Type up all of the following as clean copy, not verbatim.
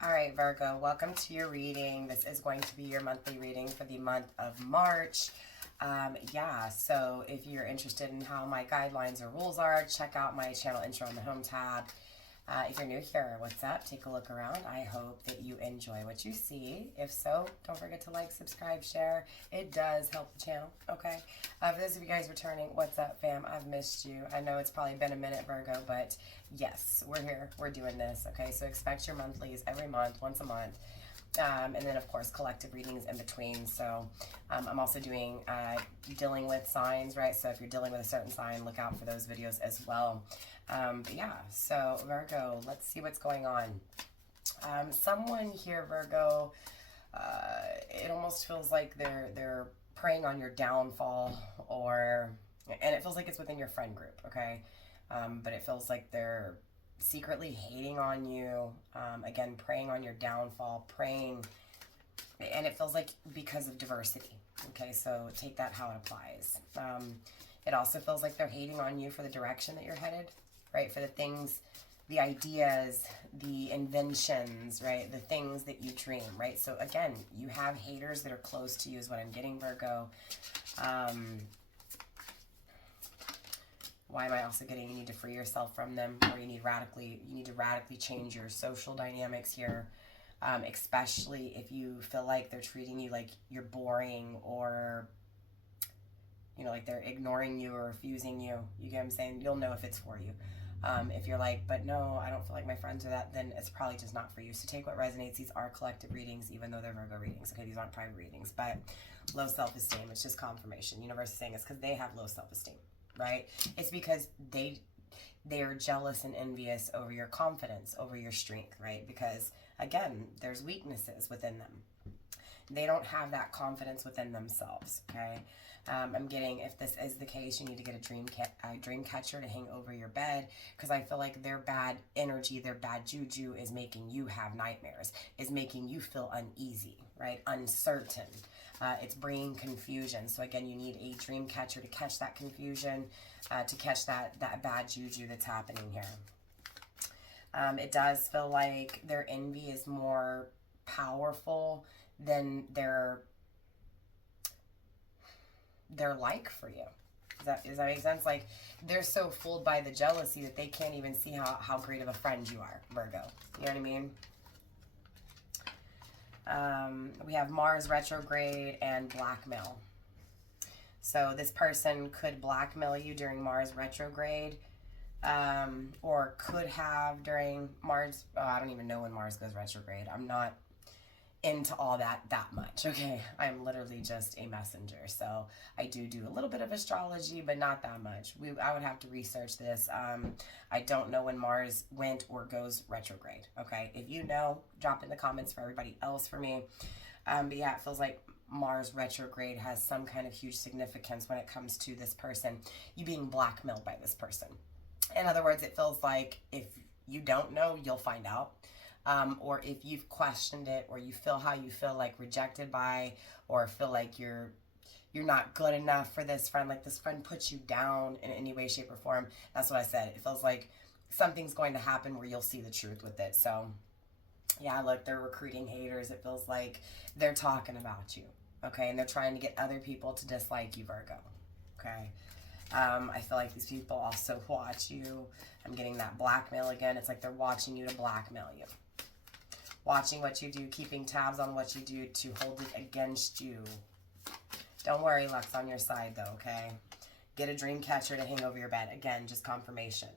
All right, Virgo, welcome to your reading. This is going to be your monthly reading for the month of March. So if you're interested in how my guidelines or rules are, check out my channel intro on the home tab. If you're new here, what's up? Take a look around. I hope that you enjoy what you see. If so, don't forget to like, subscribe, share. It does help the channel, okay? For those of you guys returning, what's up, fam? I've missed you. I know it's probably been a minute, Virgo, but yes, we're here. We're doing this, okay? So expect your monthlies every month, once a month. And then, of course, collective readings in between. So I'm also doing dealing with signs, right? So if you're dealing with a certain sign, look out for those videos as well. So Virgo, let's see what's going on. Someone here, Virgo, it almost feels like they're preying on your downfall, and it feels like it's within your friend group, okay? But it feels like they're secretly hating on you, again, preying on your downfall, and it feels like because of diversity, okay? So take that how it applies. It also feels like they're hating on you for the direction that you're headed, right? For the things, the ideas, the inventions, right? The things that you dream, right? So again, you have haters that are close to you is what I'm getting, Virgo. Why am I also getting you need to free yourself from them, or you need to radically change your social dynamics here, especially if you feel like they're treating you like you're boring, or like they're ignoring you or refusing you. You get what I'm saying? You'll know if it's for you. If you're like, but no, I don't feel like my friends are that, then it's probably just not for you. So take what resonates. These are collective readings, even though they're Virgo readings. Okay, these aren't private readings, but low self-esteem, it's just confirmation. Universe is saying it's because they have low self-esteem, right? It's because they are jealous and envious over your confidence, over your strength, right? Because again, there's weaknesses within them. They don't have that confidence within themselves, okay? I'm getting, if this is the case, you need to get a dream catcher to hang over your bed, because I feel like their bad energy, their bad juju is making you have nightmares, is making you feel uneasy, right? Uncertain. It's bringing confusion. So again, you need a dream catcher to catch that confusion, to catch that bad juju that's happening here. It does feel like their envy is more powerful than their like for you. Does that make sense? Like, they're so fooled by the jealousy that they can't even see how great of a friend you are, Virgo. You know what I mean? We have Mars retrograde and blackmail. So this person could blackmail you during Mars retrograde, or could have during Mars. Oh, I don't even know when Mars goes retrograde. I'm not into all that much, okay? I'm literally just a messenger. So I do a little bit of astrology, but not that much. I would have to research this. I don't know when Mars went or goes retrograde, okay? If you know, drop in the comments for everybody else for me. But yeah, it feels like Mars retrograde has some kind of huge significance when it comes to this person, you being blackmailed by this person. In other words, it feels like if you don't know, you'll find out. Or if you've questioned it, or you feel how you feel, like rejected by, or feel like you're not good enough for this friend, like this friend puts you down in any way, shape, or form. That's what I said. It feels like something's going to happen where you'll see the truth with it. So yeah, look, they're recruiting haters. It feels like they're talking about you, okay? And they're trying to get other people to dislike you, Virgo, okay? I feel like these people also watch you. I'm getting that blackmail again. It's like they're watching you to blackmail you. Watching what you do, keeping tabs on what you do to hold it against you. Don't worry, luck's on your side though, okay? Get a dream catcher to hang over your bed. Again, just confirmation,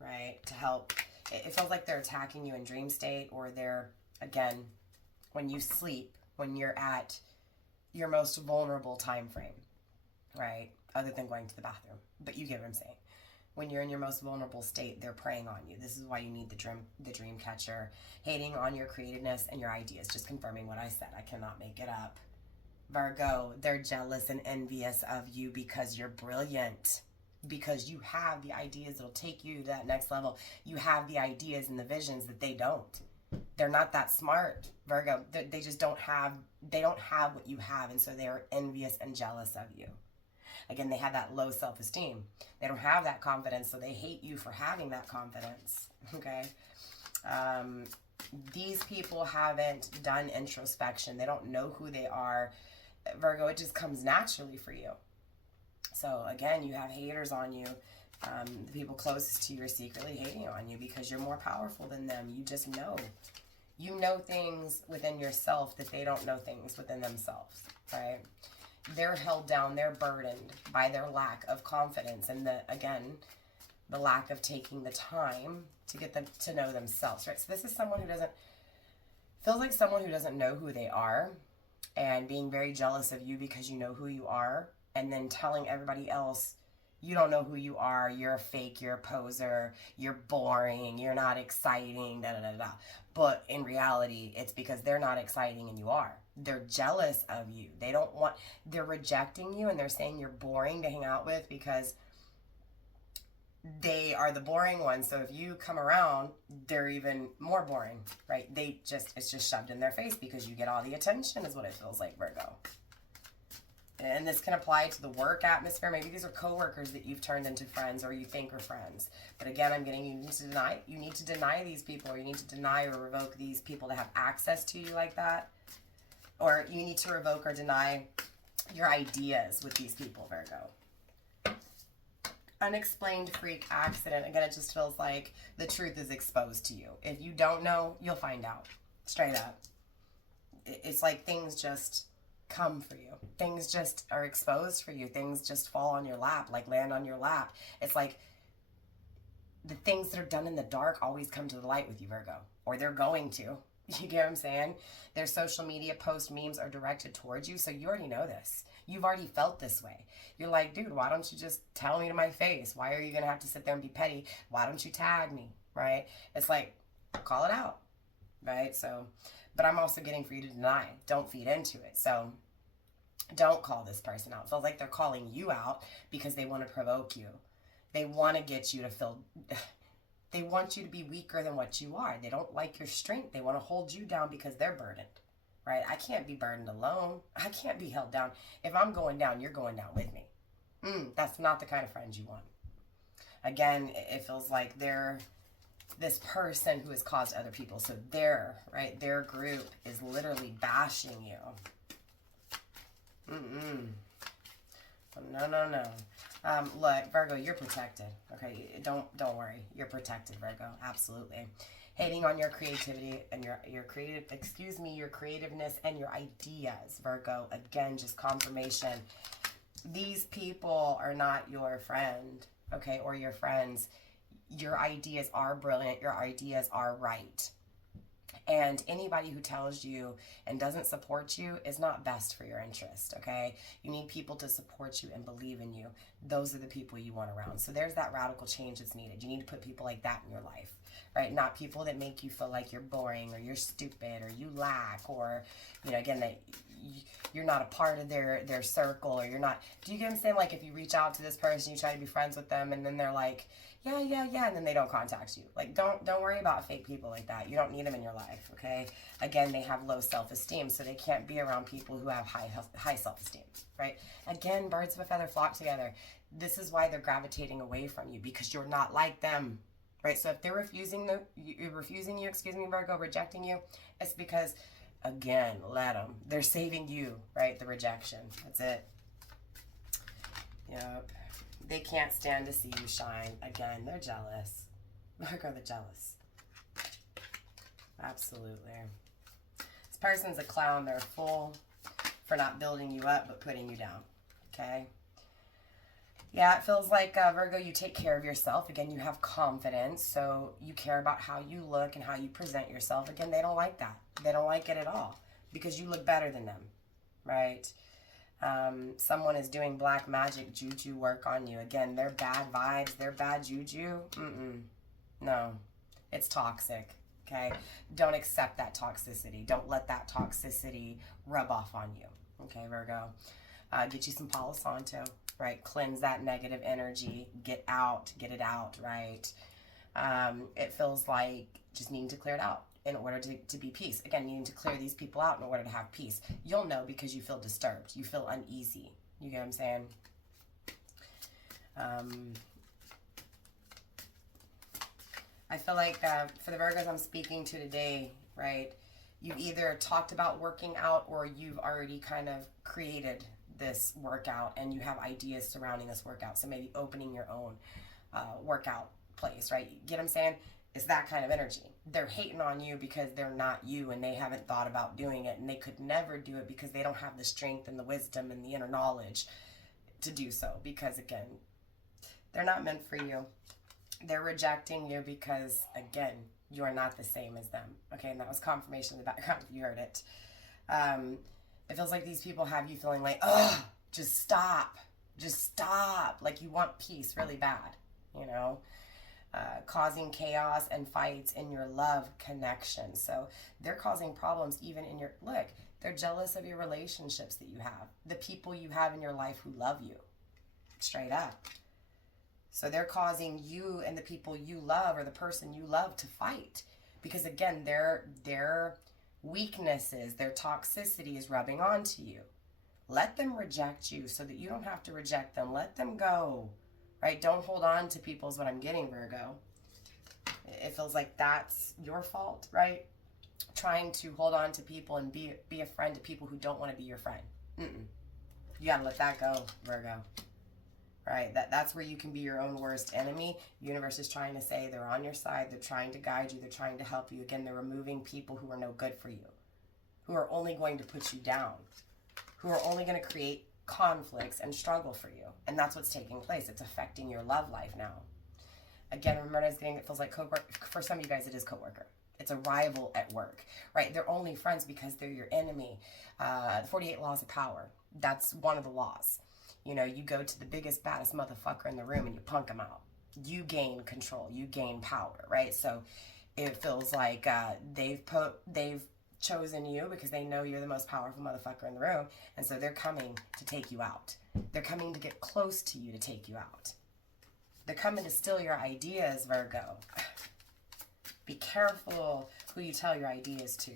right? To help. It feels like they're attacking you in dream state, or they're, again, when you sleep, when you're at your most vulnerable time frame, right? Other than going to the bathroom. But you get what I'm saying. When you're in your most vulnerable state, they're preying on you. This is why you need the dream catcher, hating on your creativeness and your ideas. Just confirming what I said. I cannot make it up. Virgo, they're jealous and envious of you because you're brilliant. Because you have the ideas that'll take you to that next level. You have the ideas and the visions that they don't. They're not that smart, Virgo. They just don't have what you have, and so they are envious and jealous of you. Again, they have that low self-esteem. They don't have that confidence, so they hate you for having that confidence, okay? These people haven't done introspection. They don't know who they are. Virgo, it just comes naturally for you. So again, you have haters on you. The people closest to you are secretly hating on you because you're more powerful than them. You just know. You know things within yourself that they don't know things within themselves, right? They're held down. They're burdened by their lack of confidence and, the lack of taking the time to get them to know themselves, right? So this is someone who feels like someone who doesn't know who they are and being very jealous of you because you know who you are, and then telling everybody else, you don't know who you are, you're a fake, you're a poser, you're boring, you're not exciting, da da da da. But in reality, it's because they're not exciting and you are. They're jealous of you. They're rejecting you, and they're saying you're boring to hang out with because they are the boring ones. So if you come around, they're even more boring, right? It's just shoved in their face because you get all the attention is what it feels like, Virgo. And this can apply to the work atmosphere. Maybe these are coworkers that you've turned into friends or you think are friends. But again, I'm getting you need to deny these people, or you need to deny or revoke these people that have access to you like that. Or you need to revoke or deny your ideas with these people, Virgo. Unexplained freak accident. Again, it just feels like the truth is exposed to you. If you don't know, you'll find out. Straight up. It's like things just come for you. Things just are exposed for you. Things just fall on your lap, like land on your lap. It's like the things that are done in the dark always come to the light with you, Virgo. Or they're going to. You get what I'm saying? Their social media post memes are directed towards you, so you already know this. You've already felt this way. You're like, dude, why don't you just tell me to my face? Why are you going to have to sit there and be petty? Why don't you tag me, right? It's like, call it out, right? So, but I'm also getting for you to deny. Don't feed into it. So don't call this person out. It feels like they're calling you out because they want to provoke you. They want to get you to feel... They want you to be weaker than what you are. They don't like your strength. They want to hold you down because they're burdened, right? I can't be burdened alone. I can't be held down. If I'm going down, you're going down with me. That's not the kind of friends you want. Again, it feels like they're this person who has caused other people. So their group is literally bashing you. No. Look, Virgo, you're protected. Okay, don't worry. You're protected, Virgo. Absolutely. Hating on your creativity and your creativeness and your ideas, Virgo. Again, just confirmation. These people are not your friend, okay, or your friends. Your ideas are brilliant. Your ideas are right. And anybody who tells you and doesn't support you is not best for your interest, okay? You need people to support you and believe in you. Those are the people you want around. So there's that radical change that's needed. You need to put people like that in your life, right? Not people that make you feel like you're boring or you're stupid or you lack, or, again, that you're not a part of their circle, or you're not... Do you get what I'm saying? Like, if you reach out to this person, you try to be friends with them, and then they're like... Yeah, and then they don't contact you. Like, don't worry about fake people like that. You don't need them in your life, okay? Again, they have low self-esteem, so they can't be around people who have high self-esteem, right? Again, birds of a feather flock together. This is why they're gravitating away from you, because you're not like them, right? So if they're refusing you, Virgo, rejecting you, it's because, again, let them. They're saving you, right? The rejection. That's it. Yep. They can't stand to see you shine. Again, they're jealous. Virgo, they're jealous. Absolutely. This person's a clown. They're a fool for not building you up but putting you down. Okay? Yeah, it feels like, Virgo, you take care of yourself. Again, you have confidence, so you care about how you look and how you present yourself. Again, they don't like that. They don't like it at all because you look better than them, right? Someone is doing black magic juju work on you. Again, they're bad vibes. They're bad juju. No, it's toxic. Okay, don't accept that toxicity. Don't let that toxicity rub off on you. Okay, Virgo, get you some Palo Santo, right? Cleanse that negative energy. Get it out, right? It feels like just needing to clear it out in order to be peace. Again, you need to clear these people out in order to have peace. You'll know because you feel disturbed. You feel uneasy. You get what I'm saying? I feel like for the Virgos I'm speaking to today, right, you've either talked about working out or you've already kind of created this workout and you have ideas surrounding this workout. So maybe opening your own workout place, right? You get what I'm saying? It's that kind of energy. They're hating on you because they're not you and they haven't thought about doing it, and they could never do it because they don't have the strength and the wisdom and the inner knowledge to do so, because again, they're not meant for you. They're rejecting you because, again, you are not the same as them. Okay, and that was confirmation in the background if you heard it. It feels like these people have you feeling like, oh, just stop. Just stop. Like you want peace really bad, you know? Causing chaos and fights in your love connection. So they're causing problems even in your, look, they're jealous of your relationships that you have, the people you have in your life who love you, straight up. So they're causing you and the people you love or the person you love to fight because, again, their weaknesses, their toxicity is rubbing onto you. Let them reject you so that you don't have to reject them. Let them go. Right? Don't hold on to people is what I'm getting, Virgo. It feels like that's your fault, right? Trying to hold on to people and be a friend to people who don't want to be your friend. You gotta let that go, Virgo. Right? That's where you can be your own worst enemy. The universe is trying to say they're on your side. They're trying to guide you. They're trying to help you. Again, they're removing people who are no good for you, who are only going to put you down, who are only going to create conflicts and struggle for you. And that's what's taking place. It's affecting your love life now. Again, remember I was getting, it feels like co-worker. For some of you guys, it is co-worker. It's a rival at work, right? They're only friends because they're your enemy. The 48 laws of power. That's one of the laws. You know, you go to the biggest, baddest motherfucker in the room and you punk them out. You gain control. You gain power, right? So it feels like they've chosen you because they know you're the most powerful motherfucker in the room, and so they're coming to take you out. They're coming to get close to you to take you out. They're coming to steal your ideas, Virgo. Be careful who you tell your ideas to.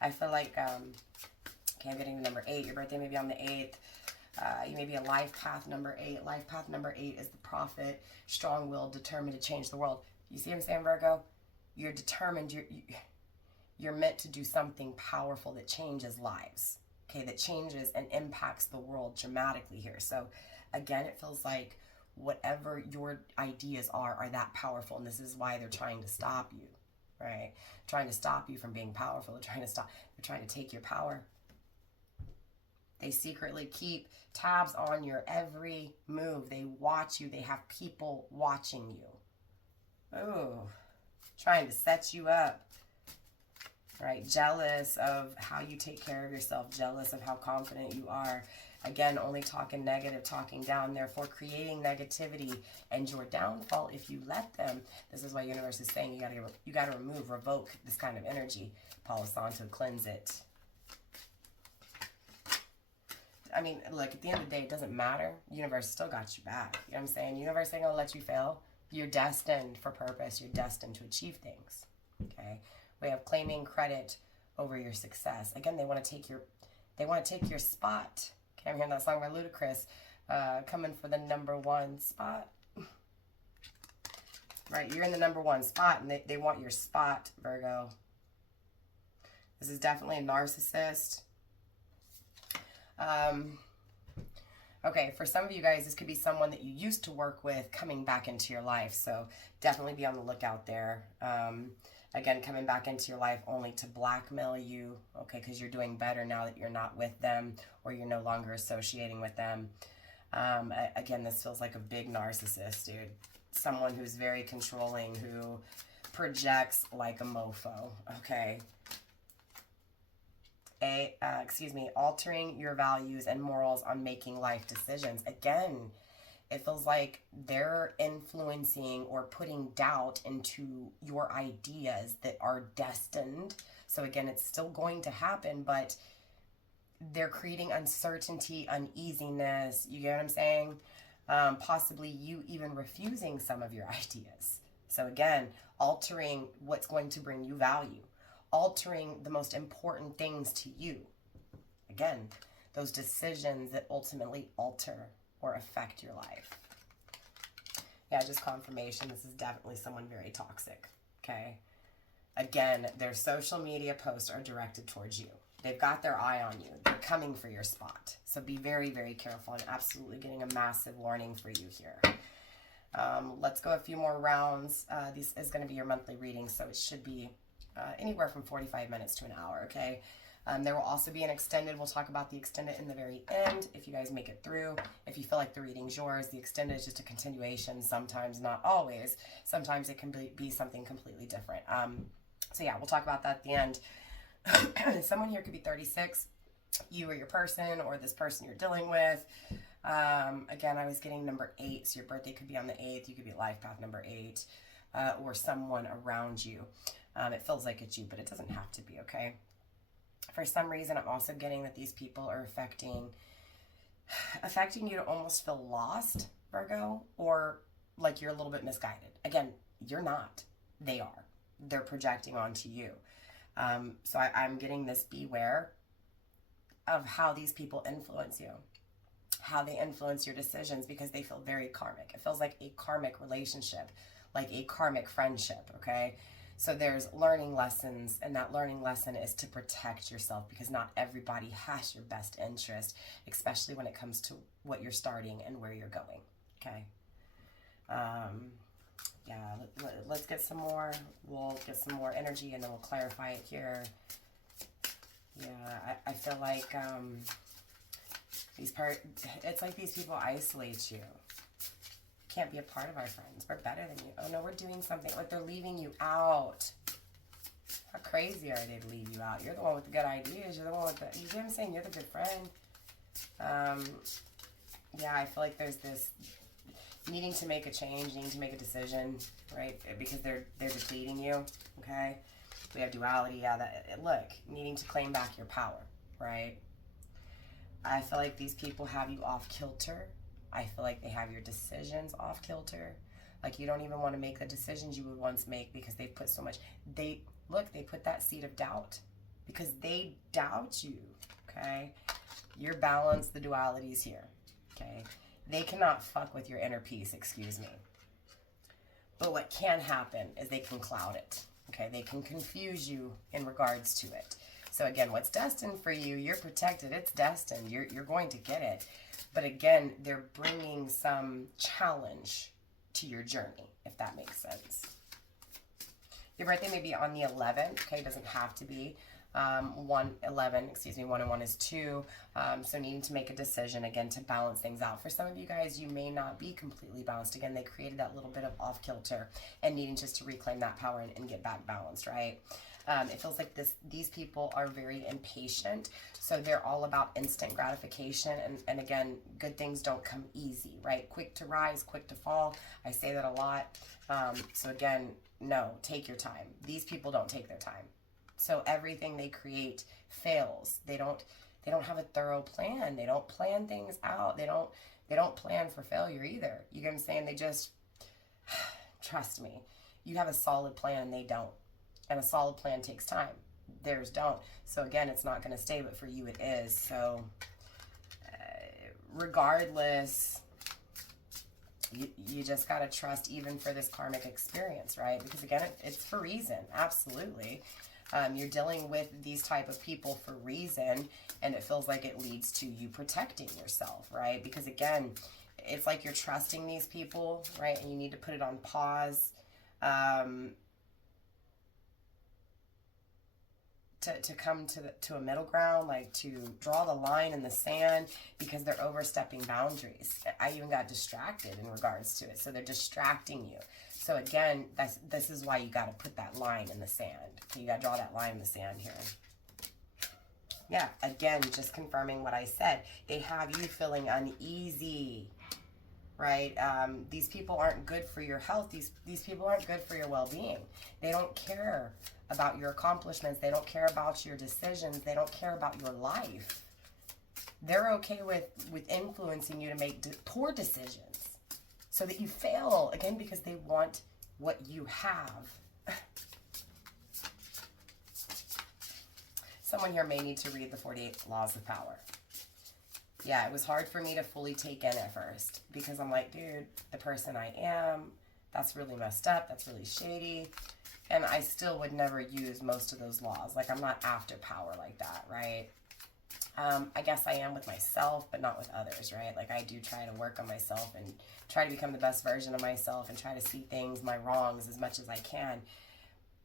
I feel like, okay, I'm getting the number 8. Your birthday may be on the 8th. You may be a life path number 8. Life path number 8 is the prophet, strong-willed, determined to change the world. You see what I'm saying, Virgo? You're determined. You're meant to do something powerful that changes lives, okay, that changes and impacts the world dramatically here. So, again, it feels like whatever your ideas are that powerful, and this is why they're trying to stop you, right? Trying to stop you from being powerful. They're trying to take your power. They secretly keep tabs on your every move. They watch you. They have people watching you. Ooh, trying to set you up. Right? Jealous of how you take care of yourself, jealous of how confident you are. Again, only talking negative, talking down, therefore creating negativity and your downfall if you let them. This is why universe is saying you gotta revoke this kind of energy. Palo Santo, cleanse it. I mean, look, at the end of the day, it doesn't matter. Universe still got you back. You know what I'm saying? Universe ain't gonna let you fail. You're destined for purpose. You're destined to achieve things. Okay? We have claiming credit over your success. Again, they want to take your spot. Okay, I'm hearing that song by Ludacris, coming for the number 1 spot. Right, you're in the number 1 spot, and they want your spot, Virgo. This is definitely a narcissist. Okay, for some of you guys, this could be someone that you used to work with coming back into your life. So definitely be on the lookout there. Again, coming back into your life only to blackmail you, okay, because you're doing better now that you're not with them or you're no longer associating with them. Again, this feels like a big narcissist, dude. Someone who's very controlling, who projects like a mofo, okay? Altering your values and morals on making life decisions. Again, it feels like they're influencing or putting doubt into your ideas that are destined. So again, it's still going to happen, but they're creating uncertainty, uneasiness. You get what I'm saying? Possibly you even refusing some of your ideas. So again, altering what's going to bring you value. Altering the most important things to you. Again, those decisions that ultimately alter or affect your life. Yeah, just confirmation. This is definitely someone very toxic, okay? Again, their social media posts are directed towards you. They've got their eye on you. They're coming for your spot. So be very, very careful. I'm absolutely getting a massive warning for you here. Let's go a few more rounds. This is going to be your monthly reading, so it should be anywhere from 45 minutes to an hour, okay? There will also be an extended. We'll talk about the extended in the very end if you guys make it through. If you feel like the reading's yours, the extended is just a continuation. Sometimes, not always. Sometimes it can be something completely different. So yeah, we'll talk about that at the end. Someone here could be 36, you or your person, or this person you're dealing with. Again, I was getting number 8, so your birthday could be on the 8th. You could be life path number 8, or someone around you. It feels like it's you, but it doesn't have to be, okay? For some reason, I'm also getting that these people are affecting you to almost feel lost, Virgo, or like you're a little bit misguided. Again, you're not. They are. They're projecting onto you. So I'm getting this: beware of how these people influence you, how they influence your decisions, because they feel very karmic. It feels like a karmic relationship, like a karmic friendship, okay? So there's learning lessons, and that learning lesson is to protect yourself, because not everybody has your best interest, especially when it comes to what you're starting and where you're going, okay? Yeah, let's get some more. We'll get some more energy, and then we'll clarify it here. Yeah, I feel like it's like these people isolate you. Can't be a part of our friends. We're better than you. Oh no, we're doing something. Like they're leaving you out. How crazy are they to leave you out? You're the one with the good ideas. You're the one with the, you see what I'm saying? You're the good friend. Yeah, I feel like there's this needing to make a change, needing to make a decision, right? Because they're depleting you, okay? We have duality. Yeah, look, needing to claim back your power, right? I feel like these people have you off kilter. I feel like they have your decisions off kilter. Like you don't even want to make the decisions you would once make, because they've put so much, they put that seed of doubt because they doubt you, okay? You're balanced, the duality is here, okay? They cannot fuck with your inner peace, excuse me. But what can happen is they can cloud it, okay? They can confuse you in regards to it. So again, what's destined for you, you're protected. It's destined. You're going to get it. But again, they're bringing some challenge to your journey, if that makes sense. Your birthday may be on the 11th, okay? It doesn't have to be. 1 and 1 is 2. So needing to make a decision, again, to balance things out. For some of you guys, you may not be completely balanced. Again, they created that little bit of off kilter and needing just to reclaim that power and get back balanced, right? It feels like these people are very impatient, so they're all about instant gratification, and again, good things don't come easy, right? Quick to rise, quick to fall. I say that a lot. So again, no, take your time. These people don't take their time. So everything they create fails. They don't have a thorough plan. They don't plan things out. They don't plan for failure either. You get what I'm saying? They just, trust me, you have a solid plan and they don't. And a solid plan takes time. Theirs don't. So again, it's not going to stay, but for you it is. So regardless, you just got to trust even for this karmic experience, right? Because again, it's for reason. Absolutely. You're dealing with these type of people for reason, and it feels like it leads to you protecting yourself, right? Because again, it's like you're trusting these people, right? And you need to put it on pause. To come to a middle ground, like to draw the line in the sand, because they're overstepping boundaries. I even got distracted in regards to it. So they're distracting you. So again, this is why you got to put that line in the sand. You got to draw that line in the sand here. Yeah, again, just confirming what I said. They have you feeling uneasy, right? These people aren't good for your health. These people aren't good for your well-being. They don't care about your accomplishments. They don't care about your decisions. They don't care about your life. They're okay with influencing you to make poor decisions so that you fail, again, because they want what you have. Someone here may need to read the 48 Laws of Power. Yeah, it was hard for me to fully take in at first because I'm like, dude, the person I am, that's really messed up. That's really shady. And I still would never use most of those laws. Like, I'm not after power like that, right? I guess I am with myself, but not with others, right? Like, I do try to work on myself and try to become the best version of myself and try to see things, my wrongs, as much as I can.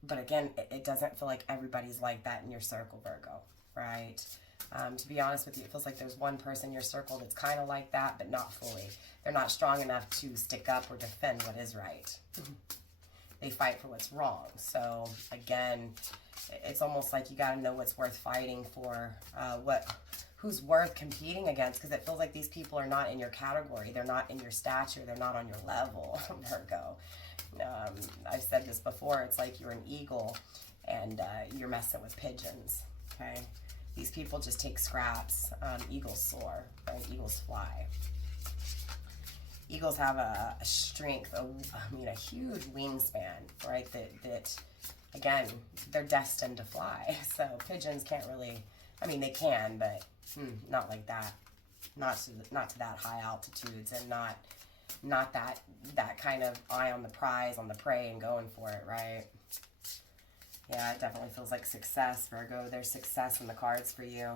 But again, it doesn't feel like everybody's like that in your circle, Virgo, right? To be honest with you, it feels like there's one person in your circle that's kind of like that, but not fully. They're not strong enough to stick up or defend what is right. They fight for what's wrong. So again, it's almost like you got to know what's worth fighting for, who's worth competing against, because it feels like these people are not in your category. They're not in your stature. They're not on your level, Virgo. I've said this before. It's like you're an eagle and you're messing with pigeons, okay? These people just take scraps. Eagles soar, right? Eagles fly. Eagles have a strength, a huge wingspan, right? That again, they're destined to fly. So pigeons can't really, they can, but not like that. Not to that high altitudes, and not that kind of eye on the prize, on the prey, and going for it, right? Yeah, it definitely feels like success, Virgo. There's success in the cards for you.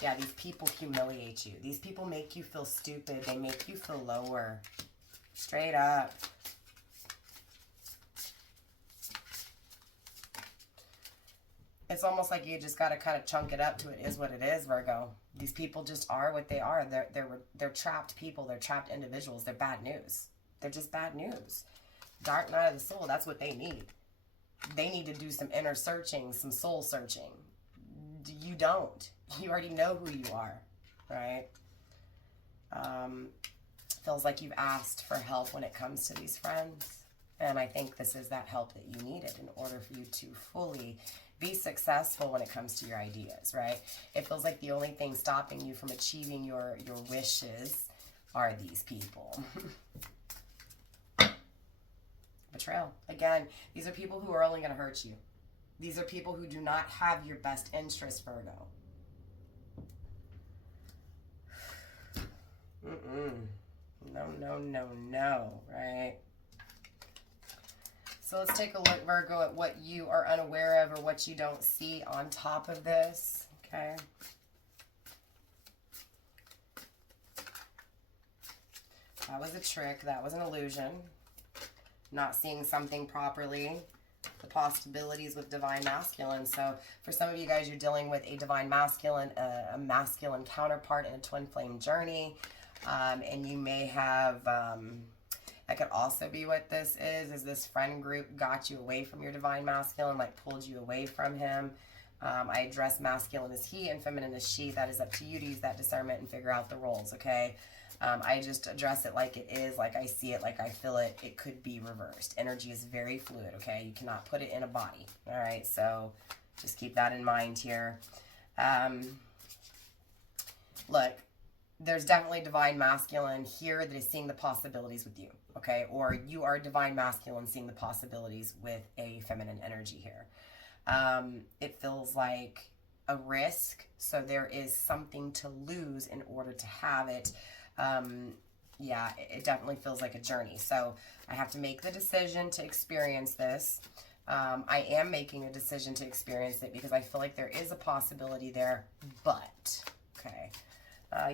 Yeah, these people humiliate you. These people make you feel stupid. They make you feel lower. Straight up. It's almost like you just got to kind of chunk it up to it is what it is, Virgo. These people just are what they are. They're trapped people. They're trapped individuals. They're bad news. They're just bad news. Dark night of the soul, that's what they need. They need to do some inner searching, some soul searching. You don't. You already know who you are, right? Feels like you've asked for help when it comes to these friends. And I think this is that help that you needed in order for you to fully be successful when it comes to your ideas, right? It feels like the only thing stopping you from achieving your wishes are these people. Betrayal. Again, these are people who are only going to hurt you. These are people who do not have your best interest, Virgo. No, right? So let's take a look, Virgo, at what you are unaware of or what you don't see on top of this, okay? That was a trick. That was an illusion. Not seeing something properly. The possibilities with divine masculine. So for some of you guys, you're dealing with a divine masculine, a masculine counterpart in a twin flame journey. And you may have, that could also be what this is this friend group got you away from your divine masculine, like pulled you away from him. I address masculine as he and feminine as she. That is up to you to use that discernment and figure out the roles, okay? I just address it like it is, like I see it, like I feel it. It could be reversed. Energy is very fluid, okay? You cannot put it in a body, all right? So just keep that in mind here. Look, there's definitely divine masculine here that is seeing the possibilities with you, okay? Or you are divine masculine seeing the possibilities with a feminine energy here. It feels like a risk, so there is something to lose in order to have it. Yeah, it definitely feels like a journey. So I have to make the decision to experience this. I am making a decision to experience it because I feel like there is a possibility there, but, okay.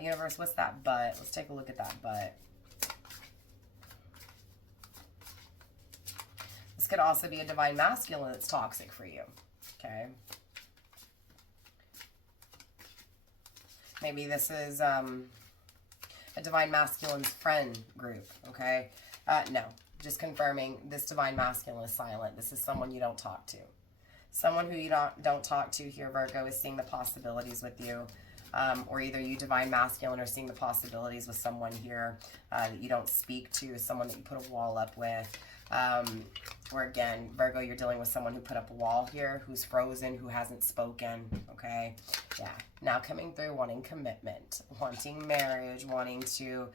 Universe, what's that but? Let's take a look at that but. This could also be a divine masculine that's toxic for you, okay? Maybe this is a divine masculine's friend group, okay? No, just confirming this divine masculine is silent. This is someone you don't talk to. Someone who you don't talk to here, Virgo, is seeing the possibilities with you. Or either you divine masculine are seeing the possibilities with someone here that you don't speak to, someone that you put a wall up with. Or again, Virgo, you're dealing with someone who put up a wall here, who's frozen, who hasn't spoken, okay? Yeah, now coming through, wanting commitment, wanting marriage, wanting to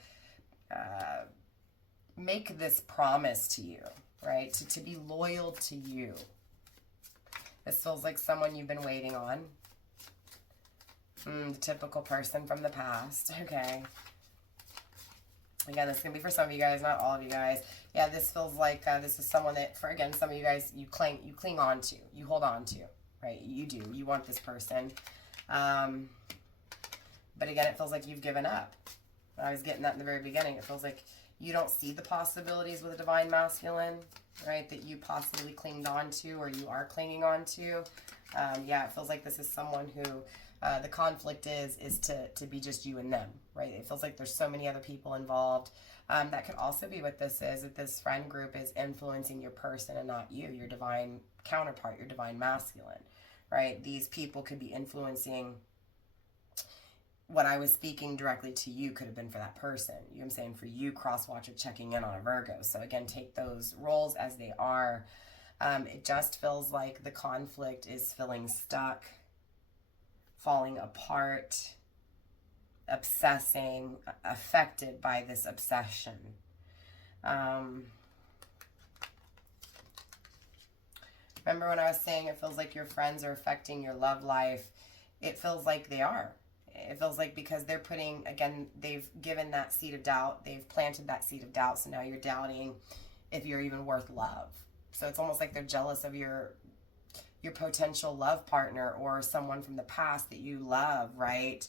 make this promise to you, right? To be loyal to you. This feels like someone you've been waiting on. The typical person from the past. Okay. Again, this is going to be for some of you guys, not all of you guys. Yeah, this feels like this is someone that, for again, some of you guys, you cling on to. You hold on to, right? You do. You want this person. But again, it feels like you've given up. I was getting that in the very beginning. It feels like you don't see the possibilities with a divine masculine, right? That you possibly clinged on to or you are clinging on to. Yeah, it feels like this is someone who the conflict is to be just you and them, right? It feels like there's so many other people involved. That could also be what this is, that this friend group is influencing your person and not you, your divine counterpart, your divine masculine, right? These people could be influencing what I was speaking directly to you could have been for that person. You know what I'm saying? For you, cross-watcher checking in on a Virgo. So again, take those roles as they are. It just feels like the conflict is feeling stuck, falling apart, obsessing, affected by this obsession. Remember when I was saying it feels like your friends are affecting your love life? It feels like they are. It feels like because they're putting, again, they've given that seed of doubt. They've planted that seed of doubt. So now you're doubting if you're even worth love. So it's almost like they're jealous of your potential love partner or someone from the past that you love, right?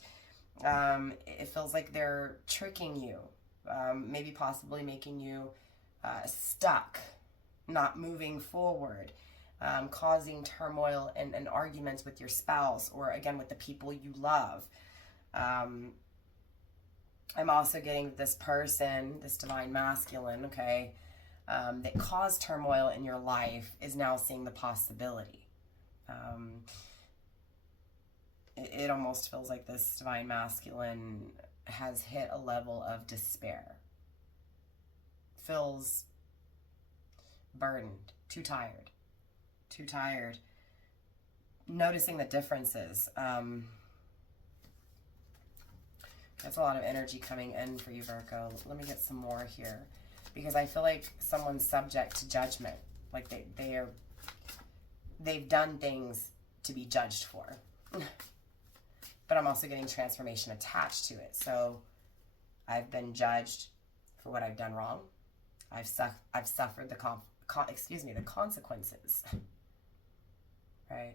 It feels like they're tricking you, maybe possibly making you stuck, not moving forward, causing turmoil and arguments with your spouse or, again, with the people you love. I'm also getting this person, this divine masculine, okay, that caused turmoil in your life is now seeing the possibility. It almost feels like this divine masculine has hit a level of despair. Feels burdened, too tired. Noticing the differences. That's a lot of energy coming in for you, Virgo. Let me get some more here. Because I feel like someone's subject to judgment. Like they've done things to be judged for. But I'm also getting transformation attached to it. So I've been judged for what I've done wrong. I've suffered the consequences. Right?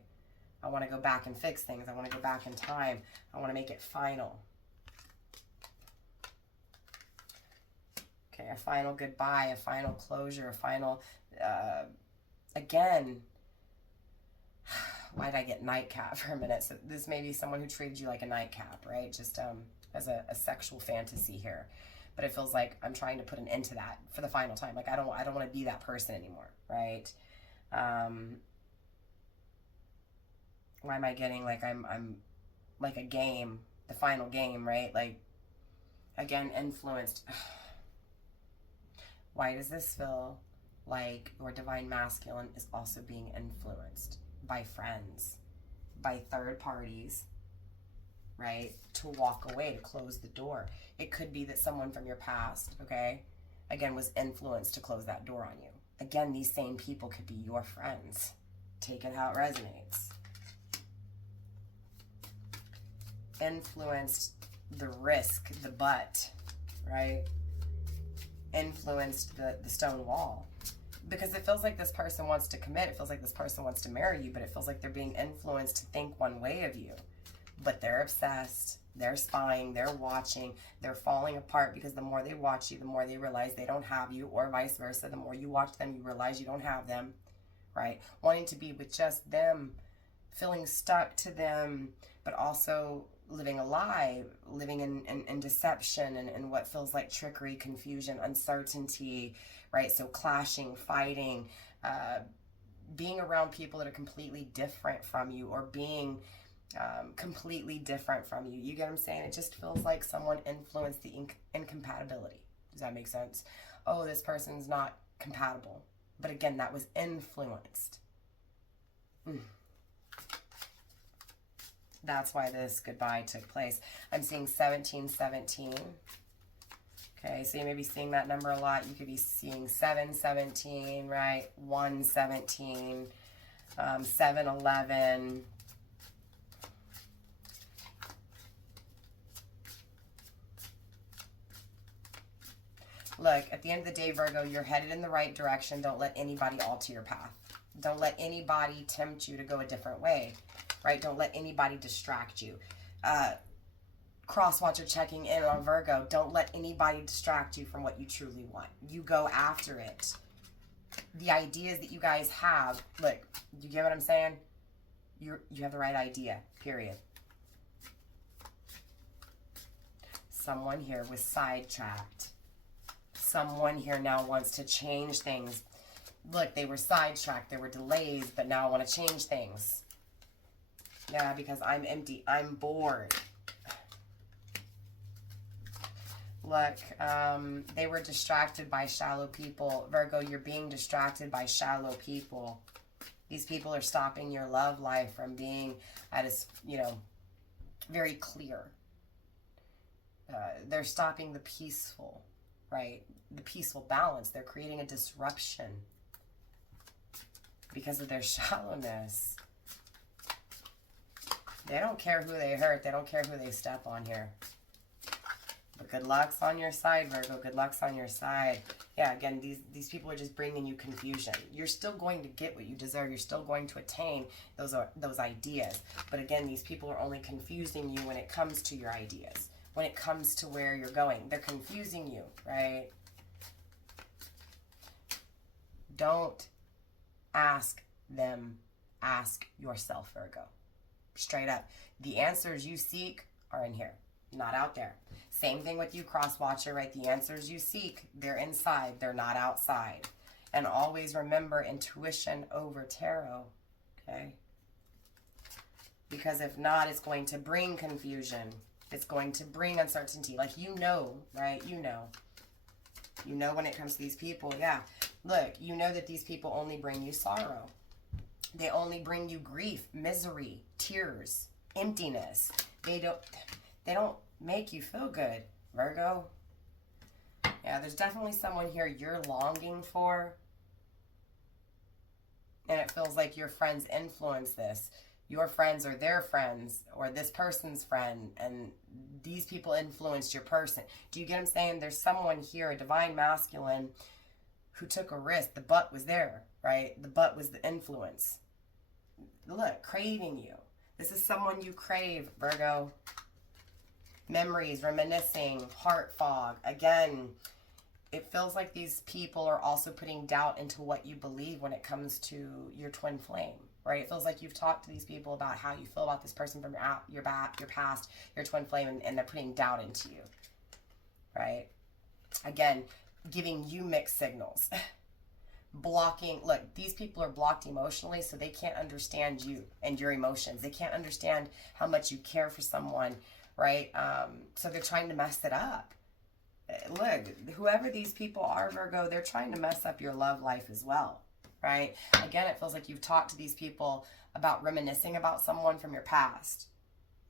I want to go back and fix things. I want to go back in time. I want to make it final. Okay, a final goodbye, a final closure, a final, again, why did I get nightcap for a minute? So this may be someone who treated you like a nightcap, right? Just as a sexual fantasy here. But it feels like I'm trying to put an end to that for the final time. Like I don't want to be that person anymore, right? Why am I getting like I'm like a game, the final game, right? Like, again, influenced. Why does this feel like your divine masculine is also being influenced by friends, by third parties, right? To walk away, to close the door. It could be that someone from your past, okay, again, was influenced to close that door on you. Again, these same people could be your friends. Take it how it resonates. Influenced the risk, the but, right? Influenced the stone wall. Because it feels like this person wants to commit. It feels like this person wants to marry you, but it feels like they're being influenced to think one way of you. But they're obsessed. They're spying. They're watching. They're falling apart because the more they watch you, the more they realize they don't have you, or vice versa. The more you watch them, you realize you don't have them, right? Wanting to be with just them, feeling stuck to them, but also living a lie, living in deception and what feels like trickery, confusion, uncertainty, right? So clashing, fighting, being around people that are completely different from you, or being completely different from you. You get what I'm saying? It just feels like someone influenced the incompatibility. Does that make sense? Oh, this person's not compatible. But again, that was influenced. That's why this goodbye took place. I'm seeing 1717. Okay, so you may be seeing that number a lot. You could be seeing 717, right? 117, 711. Look, at the end of the day, Virgo, you're headed in the right direction. Don't let anybody alter your path. Don't let anybody tempt you to go a different way, right? Don't let anybody distract you. Cross-watcher checking in on Virgo. Don't let anybody distract you from what you truly want. You go after it. The ideas that you guys have, look, you get what I'm saying? You have the right idea, period. Someone here was sidetracked. Someone here now wants to change things. Look, they were sidetracked. There were delays, but now I want to change things. Yeah, because I'm empty. I'm bored. Look, they were distracted by shallow people. Virgo, you're being distracted by shallow people. These people are stopping your love life from being at its, very clear. They're stopping the peaceful, right? The peaceful balance. They're creating a disruption because of their shallowness. They don't care who they hurt. They don't care who they step on here. But good luck's on your side, Virgo. Good luck's on your side. Yeah, again, these people are just bringing you confusion. You're still going to get what you deserve. You're still going to attain those ideas. But again, these people are only confusing you when it comes to your ideas. When it comes to where you're going. They're confusing you, right? Don't ask them. Ask yourself, Virgo. Straight up. The answers you seek are in here, not out there. Same thing with you, cross-watcher, right? The answers you seek, they're inside. They're not outside. And always remember intuition over tarot, okay? Because if not, it's going to bring confusion. It's going to bring uncertainty. Like, right? You know when it comes to these people, yeah. Look, you know that these people only bring you sorrow. They only bring you grief, misery, tears, emptiness. They don't make you feel good, Virgo. Yeah, there's definitely someone here you're longing for. And it feels like your friends influence this. Your friends or their friends or this person's friend. And these people influenced your person. Do you get what I'm saying? There's someone here, a divine masculine, who took a risk. The butt was there, right? The butt was the influence. Look, craving you. This is someone you crave, Virgo. Memories, reminiscing, heart fog. Again, it feels like these people are also putting doubt into what you believe when it comes to your twin flame, right? It feels like you've talked to these people about how you feel about this person from your past, your twin flame, and they're putting doubt into you, right? Again, giving you mixed signals. Blocking, look, these people are blocked emotionally, so they can't understand you and your emotions. They can't understand how much you care for someone, right? So they're trying to mess it up. Look, whoever these people are, Virgo, they're trying to mess up your love life as well, right? Again, it feels like you've talked to these people about reminiscing about someone from your past,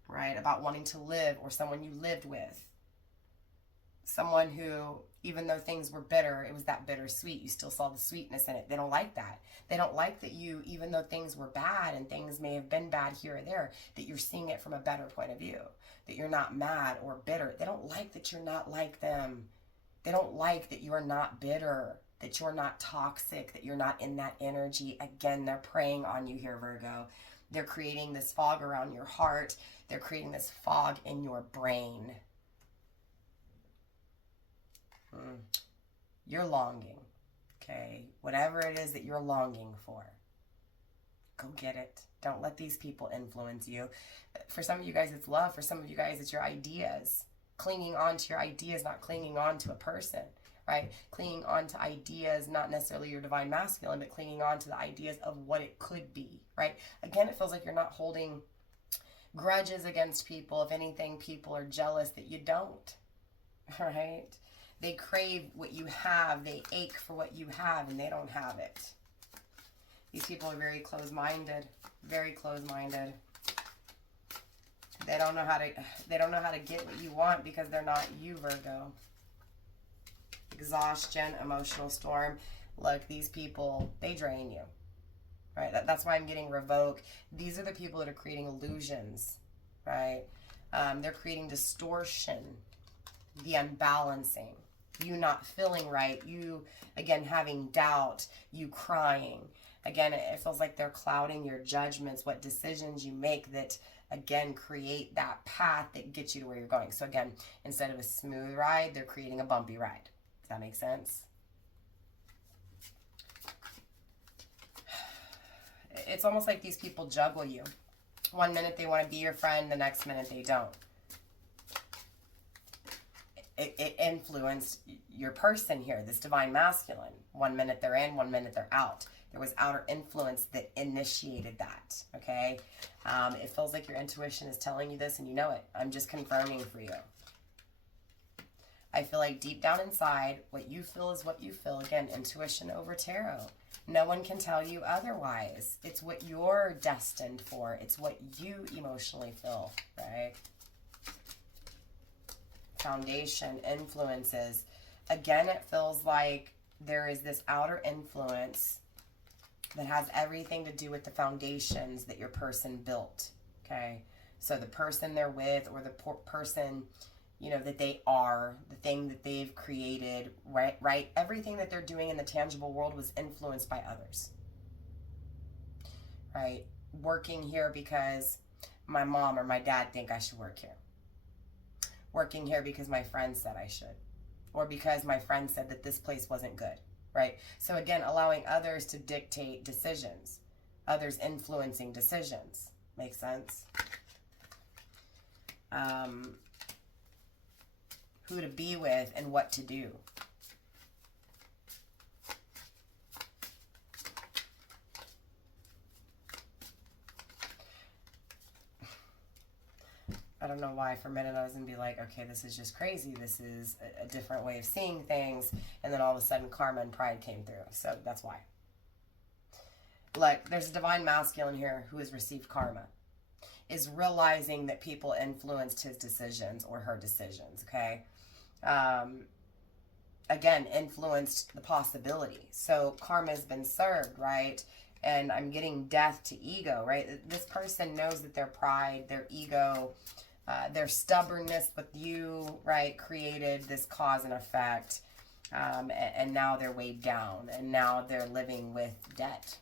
right? About wanting to live, or someone you lived with. Someone who, even though things were bitter, it was that bittersweet. You still saw the sweetness in it. They don't like that. They don't like that you, even though things were bad and things may have been bad here or there, that you're seeing it from a better point of view. That you're not mad or bitter. They don't like that you're not like them. They don't like that you're not bitter, that you're not toxic, that you're not in that energy. Again, they're preying on you here, Virgo. They're creating this fog around your heart. They're creating this fog in your brain. You're longing, okay? Whatever it is that you're longing for, go get it. Don't let these people influence you. For some of you guys, it's love. For some of you guys, it's your ideas. Clinging on to your ideas, not clinging on to a person, right? Clinging on to ideas, not necessarily your divine masculine, but clinging on to the ideas of what it could be, right? Again, it feels like you're not holding grudges against people. If anything, people are jealous that you don't, right? They crave what you have. They ache for what you have, and they don't have it. These people are very closed-minded. Very closed-minded. They don't know how to get what you want because they're not you, Virgo. Exhaustion, emotional storm. Look, these people, they drain you. Right? That's why I'm getting revoke. These are the people that are creating illusions, right? They're creating distortion, the unbalancing. you not feeling right, you, again, having doubt, you crying. Again, it feels like they're clouding your judgments, what decisions you make that, again, create that path that gets you to where you're going. So again, instead of a smooth ride, they're creating a bumpy ride. Does that make sense? It's almost like these people juggle you. One minute they want to be your friend, the next minute they don't. It influenced your person here, this divine masculine. One minute they're in, one minute they're out. There was outer influence that initiated that, okay? It feels like your intuition is telling you this and you know it. I'm just confirming for you. I feel like deep down inside, what you feel is what you feel. Again, intuition over tarot. No one can tell you otherwise. It's what you're destined for. It's what you emotionally feel, right? Foundation, influences. Again, it feels like there is this outer influence that has everything to do with the foundations that your person built, okay? So the person they're with, or the person, you know, that they are, the thing that they've created, right? Everything that they're doing in the tangible world was influenced by others, right? Working here because my mom or my dad think I should work here. Working here because my friend said I should, or because my friend said that this place wasn't good, right? So again, allowing others to dictate decisions, others influencing decisions. Makes sense? Who to be with and what to do. I don't know why for a minute I was going to be like, okay, this is just crazy. This is a different way of seeing things. And then all of a sudden karma and pride came through. So that's why. Look, there's a divine masculine here who has received karma. Is realizing that people influenced his decisions or her decisions, okay? Again, influenced the possibility. So karma has been served, right? And I'm getting death to ego, right? This person knows that their pride, their ego, their stubbornness with you, right, created this cause and effect. And now they're weighed down. And now they're living with debt.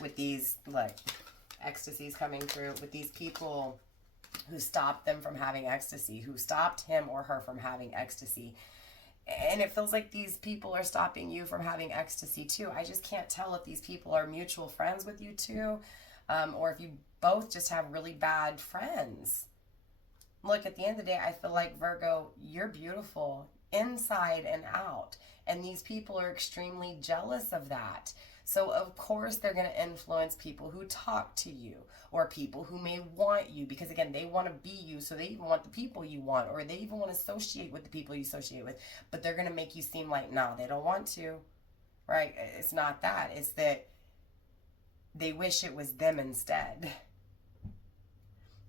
With these, look, ecstasies coming through. With these people who stopped them from having ecstasy. Who stopped him or her from having ecstasy. And it feels like these people are stopping you from having ecstasy too. I just can't tell if these people are mutual friends with you too. Or if you both just have really bad friends. Look, at the end of the day, I feel like, Virgo, you're beautiful inside and out. And these people are extremely jealous of that. So, of course, they're going to influence people who talk to you or people who may want you because, again, they want to be you. So they even want the people you want, or they even want to associate with the people you associate with. But they're going to make you seem like, no, they don't want to, right? It's not that. It's that they wish it was them instead.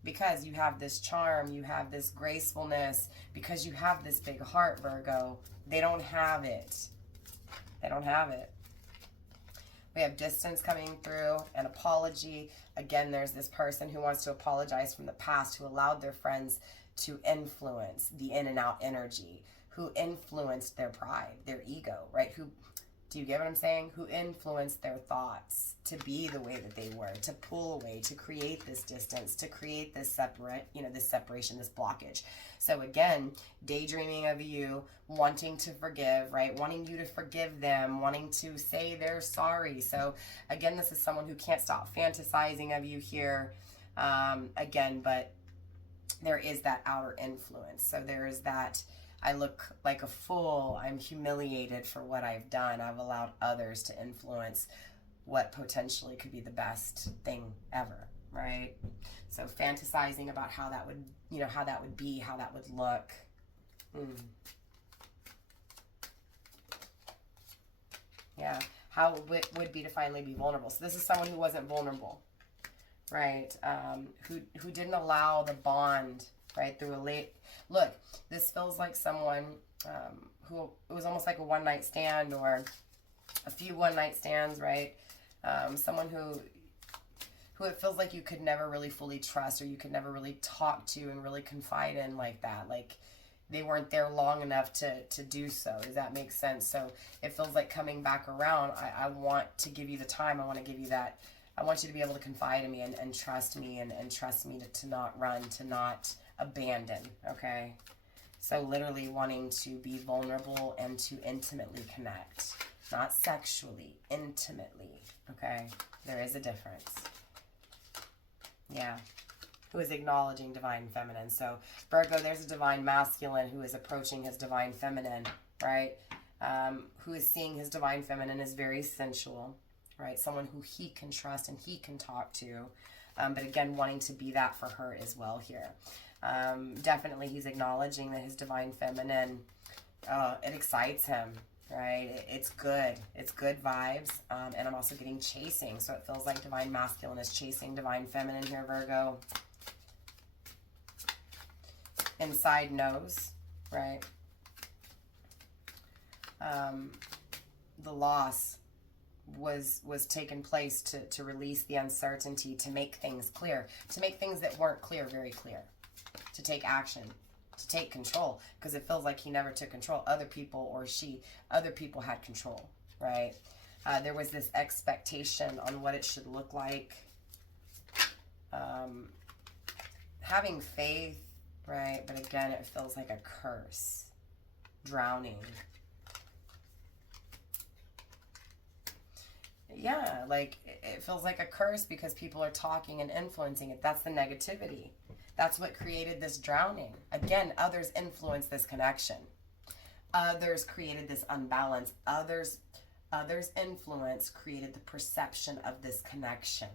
Because you have this charm, you have this gracefulness, because you have this big heart, Virgo. They don't have it. They don't have it. We have distance coming through, an apology. Again, there's this person who wants to apologize from the past, who allowed their friends to influence the in and out energy, who influenced their pride, their ego, right? Who, do you get what I'm saying? Who influenced their thoughts to be the way that they were, to pull away, to create this distance, to create this this separation, this blockage. So again, daydreaming of you, wanting to forgive, right? Wanting you to forgive them, wanting to say they're sorry. So again, this is someone who can't stop fantasizing of you here. Again, but there is that outer influence. So there is that, I look like a fool. I'm humiliated for what I've done. I've allowed others to influence what potentially could be the best thing ever, right? So fantasizing about how that would, how that would be, how that would look. Yeah, how it would be to finally be vulnerable. So this is someone who wasn't vulnerable, right? Who didn't allow the bond, right? Through a late, look, this feels like someone who, it was almost like a one-night stand or a few one-night stands, right? Someone who it feels like you could never really fully trust, or you could never really talk to and really confide in like that. Like, they weren't there long enough to do so. Does that make sense? So it feels like coming back around. I want to give you the time. I want to give you that. I want you to be able to confide in me and trust me and trust me to not run, to not abandon, okay? So literally wanting to be vulnerable and to intimately connect. Not sexually, intimately, okay? There is a difference. Yeah. Who is acknowledging divine feminine. So Virgo, there's a divine masculine who is approaching his divine feminine, right? Who is seeing his divine feminine as very sensual, right? Someone who he can trust and he can talk to. But again, wanting to be that for her as well here. Definitely he's acknowledging that his divine feminine, it excites him, right? It's good. It's good vibes. And I'm also getting chasing. So it feels like divine masculine is chasing divine feminine here, Virgo. Inside knows, right? The loss was taking place to release the uncertainty, to make things clear, to make things that weren't clear very clear, to take action, to take control, because it feels like he never took control. Other people other people had control, right? There was this expectation on what it should look like. Having faith, right? But again, it feels like a curse, drowning. Yeah, like it feels like a curse because people are talking and influencing it. That's the negativity. That's what created this drowning. Again, others influenced this connection. Others created this unbalance. Others' influence created the perception of this connection.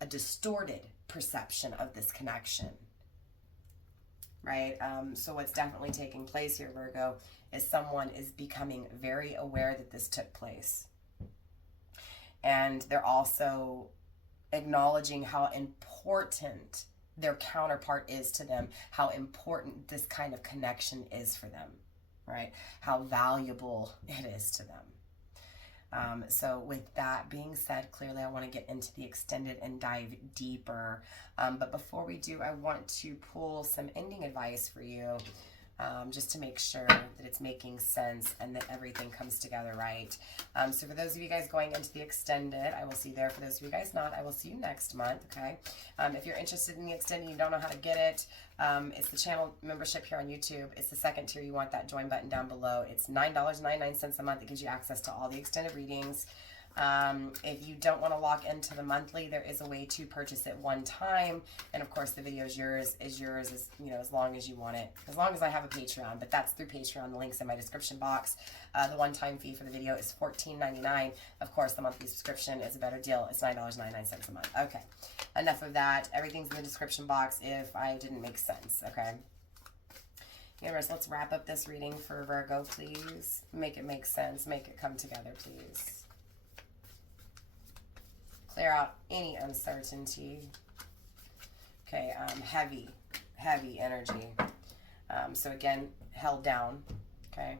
A distorted perception of this connection. Right? So what's definitely taking place here, Virgo, is someone is becoming very aware that this took place. And they're also acknowledging how important their counterpart is to them, how important this kind of connection is for them, right? How valuable it is to them. So with that being said, clearly I want to get into the extended and dive deeper. But before we do, I want to pull some ending advice for you. Just to make sure that it's making sense and that everything comes together right. So for those of you guys going into the extended, I will see you there. For those of you guys not, I will see you next month, okay? If you're interested in the extended and you don't know how to get it, it's the channel membership here on YouTube. It's the second tier. You want that join button down below. It's $9.99 a month. It gives you access to all the extended readings. If you don't want to lock into the monthly, there is a way to purchase it one time, and of course the video is yours you know, as long as you want it, as long as I have a Patreon. But that's through Patreon. The link's in my description box. The one-time fee for the video is $14.99. Of course, the monthly subscription is a better deal. It's $9.99 a month. Okay, enough of that. Everything's in the description box if I didn't make sense. Okay, universe, let's wrap up this reading for Virgo, please. Make it make sense. Make it come together, please. Clear out any uncertainty. Okay, heavy energy. So again, held down, okay?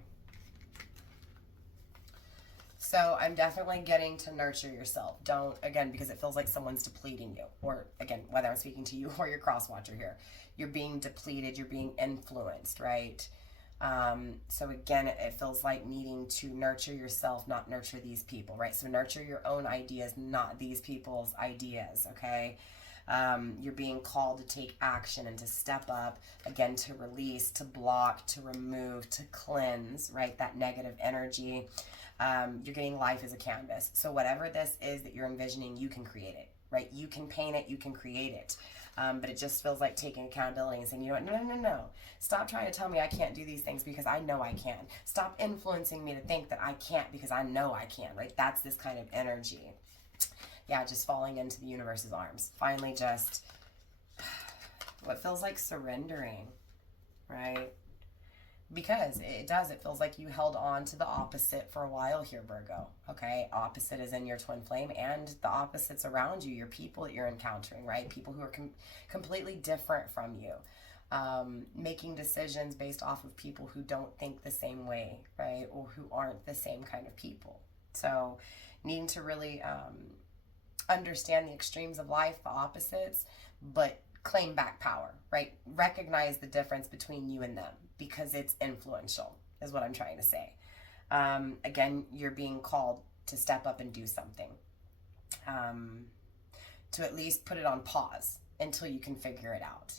So I'm definitely getting to nurture yourself. Don't, again, because it feels like someone's depleting you. Or, again, whether I'm speaking to you or your cross-watcher here. You're being depleted. You're being influenced, right? So again, it feels like needing to nurture yourself, not nurture these people, right? So nurture your own ideas, not these people's ideas, okay? You're being called to take action and to step up, again, to release, to block, to remove, to cleanse, right? That negative energy. You're getting life as a canvas. So whatever this is that you're envisioning, you can create it, right? You can paint it, you can create it. But it just feels like taking accountability and saying, you know what, no. Stop trying to tell me I can't do these things because I know I can. Stop influencing me to think that I can't because I know I can, right? That's this kind of energy. Yeah, just falling into the universe's arms. Finally just what feels like surrendering, right? Because it does. It feels like you held on to the opposite for a while here, Virgo. Okay, opposite is in your twin flame and the opposites around you, your people that you're encountering, right? People who are completely different from you. Making decisions based off of people who don't think the same way, right? Or who aren't the same kind of people. So needing to really understand the extremes of life, the opposites, but claim back power, right? Recognize the difference between you and them because it's influential, is what I'm trying to say. Again, you're being called to step up and do something. To at least put it on pause until you can figure it out.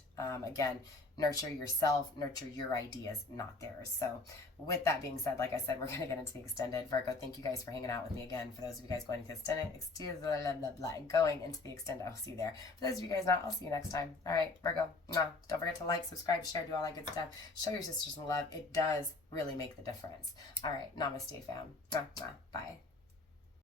Again, nurture yourself, nurture your ideas, not theirs. So with that being said, like I said, we're going to get into the extended. Virgo, thank you guys for hanging out with me again. For those of you guys going into the extended, going into the extended, I'll see you there. For those of you guys not, I'll see you next time. All right, Virgo, don't forget to like, subscribe, share, do all that good stuff. Show your sisters some love. It does really make the difference. All right, namaste, fam. Bye.